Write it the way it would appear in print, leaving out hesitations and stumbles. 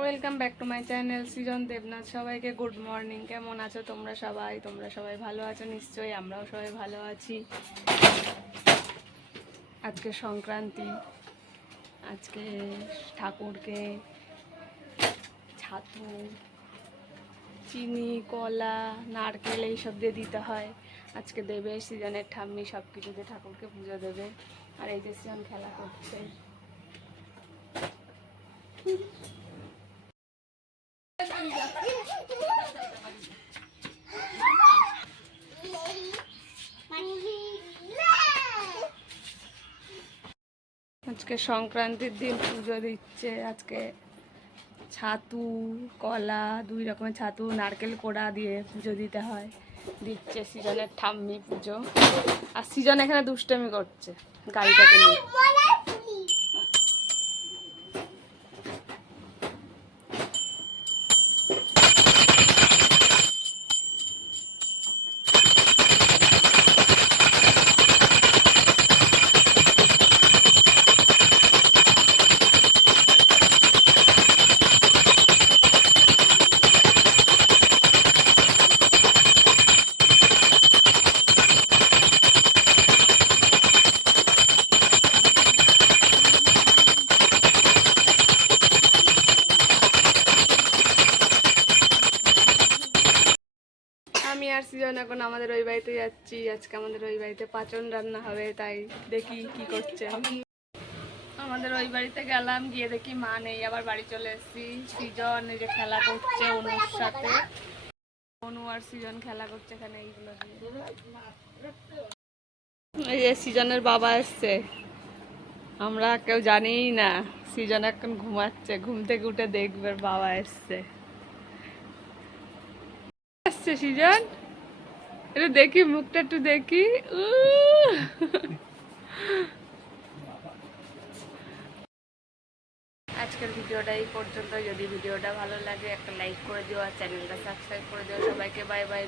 Welcome back to my channel Srijan Debnath. সবাইকে good morning. কেমন আছো তোমরা সবাই ভালো আছো নিশ্চয়ই, আমরাও সবাই ভালো আছি। আজকে সংক্রান্তি, আজকে ঠাকুরকে ছাতু, চিনি, কলা, নারকেল এইসব দিয়ে দিতে হয়। আজকে দেবে সৃজনের ঠাম্মি, সব কিছু দিয়ে ঠাকুরকে পুজো দেবে। আর এই যে সৃজন খেলা করছে। আজকে সংক্রান্তির দিন পুজো দিচ্ছে। আজকে ছাতু, কলা, 2 রকমের ছাতু, নারকেল কোড়া দিয়ে পুজো দিতে হয়। দিচ্ছে সৃজনের ঠাম্মি পুজো। আর সৃজন এখানে দুষ্টামি করছে গাড়িটাকে নিয়ে। আমি আর সৃজন এখন আমাদের ওই বাড়িতে যাচ্ছি। আজকে আমাদের ওই বাড়িতে পাচন রান্না হবে, তাই দেখি কি করছে। আমাদের ওই বাড়িতে গেলাম, গিয়ে দেখি মা নেই, আবার বাড়ি চলে এসেছি। সৃজন এই যে খেলা করছে অনুর সাথে। অনু আর সৃজন খেলা করছে এখানে এইগুলো দিয়ে। এই যে সৃজনের বাবা এসছে, আমরা কেউ জানিই না। সৃজন এখন ঘুমাচ্ছে, ঘুম থেকে উঠে দেখবে বাবা এসছে। আসছে সৃজন, একটু দেখি মুখটা, একটু দেখি। আজকের ভিডিওটা এই পর্যন্ত। যদি ভিডিওটা ভালো লাগে একটা লাইক করে দিও আর চ্যানেলটা সাবস্ক্রাইব করে দিও। সবাইকে বাই বাই।